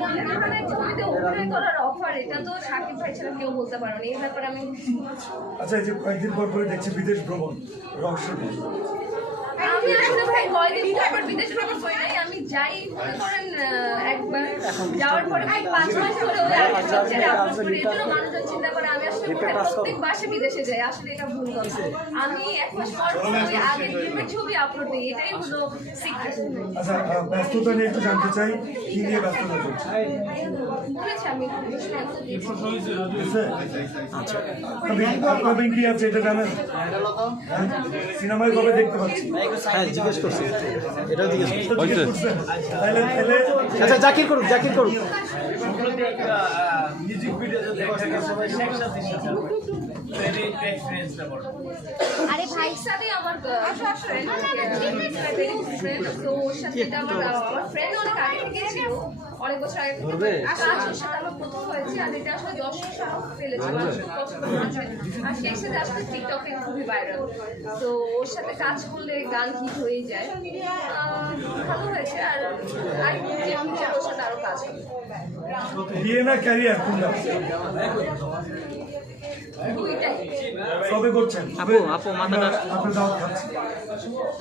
শাকিব খানের ছবিতে অভিনয় করার অফার, এটা তো শাকিব ভাই ছাড়া কেউ বলতে পারো না। এই ব্যাপারে আমি আচ্ছা, এই যে কয়েকদিন পর পরে দেখছি বিদেশ ভ্রমণ রহস্য কি? আমি আসলে ভাই কয়দিন পর বিদেশ ভ্রমণ করি নাই। আমি যাই মনে করেন একবার যাওয়ার পরে ভাই 5 মাস ধরে ওই আপলোড করি। এই জন্য মানুষজন চিন্তা করে আমি আসলে প্রত্যেক মাসে বিদেশে যাই। আসলে এটা ভুল কথা। আমি 1 মাস পর ওই আগের ফিল্মের ছবি আপলোড দিই, এটাই হলো সিক্রেট। আচ্ছা, ব্যস্ততা নিয়ে একটু জানতে চাই, কি নিয়ে ব্যস্ততা চলছে? বলেছি আমি আচ্ছা, আপনার কি আছে এটা জানেন? সিনেমায় কবে দেখতে পাচ্ছি? হ্যাঁ, জিজ্ঞেস করছি, এটাও জিজ্ঞেস করছি। তাহলে আচ্ছা, জাকির করুক। মিউজিক ভিডিওতে দেখা গেছে ভাই শেখ সাথীর সাথে আরে ভাই সাথে আমার ফ্রেন্ড তো ওর সাথে এটা আমার ফ্রেন্ড অনেক আগে থেকে ছিল, অনেক বছর আগে থেকে কাজ ওর সাথে আমার প্রথম হয়েছে। আর এটা আসলে দর্শক সাহস ফেলেছে, মানুষের পছন্দ হয়েছে। আর সেই সাথে আসলে টিকটকে খুবই ভাইরাল, তো ওর সাথে কাজ করলে গান হিট হয়ে যায়। ভালো হয়েছে। আর যে ফিউচার ওর সাথে আরো কাজ হবে। বিয়ে না ক্যারিয়ার কোনটা? দুইটাই। কবে করছেন? আপু মাথাটা আপনার দাওয়াত খাচ্ছি।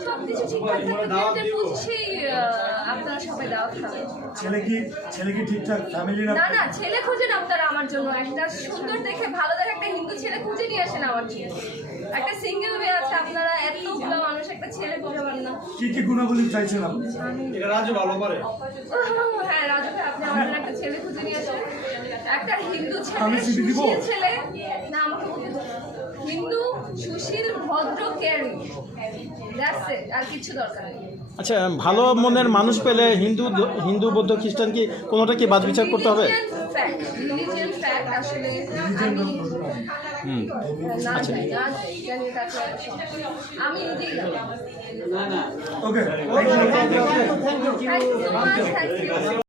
সবকিছু ঠিকঠাক থাকলে 2025-এই আপনারা সবাই দাওয়াত খাবেন। ছেলে কি ঠিকঠাক ফ্যামিলি না? না ছেলে খোঁজেন আপনারা আমার জন্য। একটা সুন্দর দেখে ভালো দেখে একটা হিন্দু ছেলে খুঁজে নিয়ে আসেন আমার জন্য। একটা সিঙ্গেল মেয়ে আছে, আপনারা এতগুলো মানুষ একটা ছেলে খুঁজে পান না। কি গুণাবলী চাইছেন আপনি? এটা রাজু ভালো করে। হ্যাঁ রাজু ভাই, আপনি আমার জন্য একটা ছেলে খুঁজে নিয়ে আসেন। একটা হিন্দু আমি ছেলে, CV দিব? সুশীল ছেলে। না, আমাকে বলতে দাও। হিন্দু, সুশীল, ভদ্র, কেয়ারিং। দ্যাটস ইট, আর কিছু দরকার নেই। আচ্ছা, ভালো মনের মানুষ পেলে হিন্দু বৌদ্ধ খ্রিস্টান কি কোনোটা কি বাদ বিচার করতে হবে? রিলিজিয়ান ফ্যাক্ট আসলে আমি নিজেই okay, thank you so much, thank you.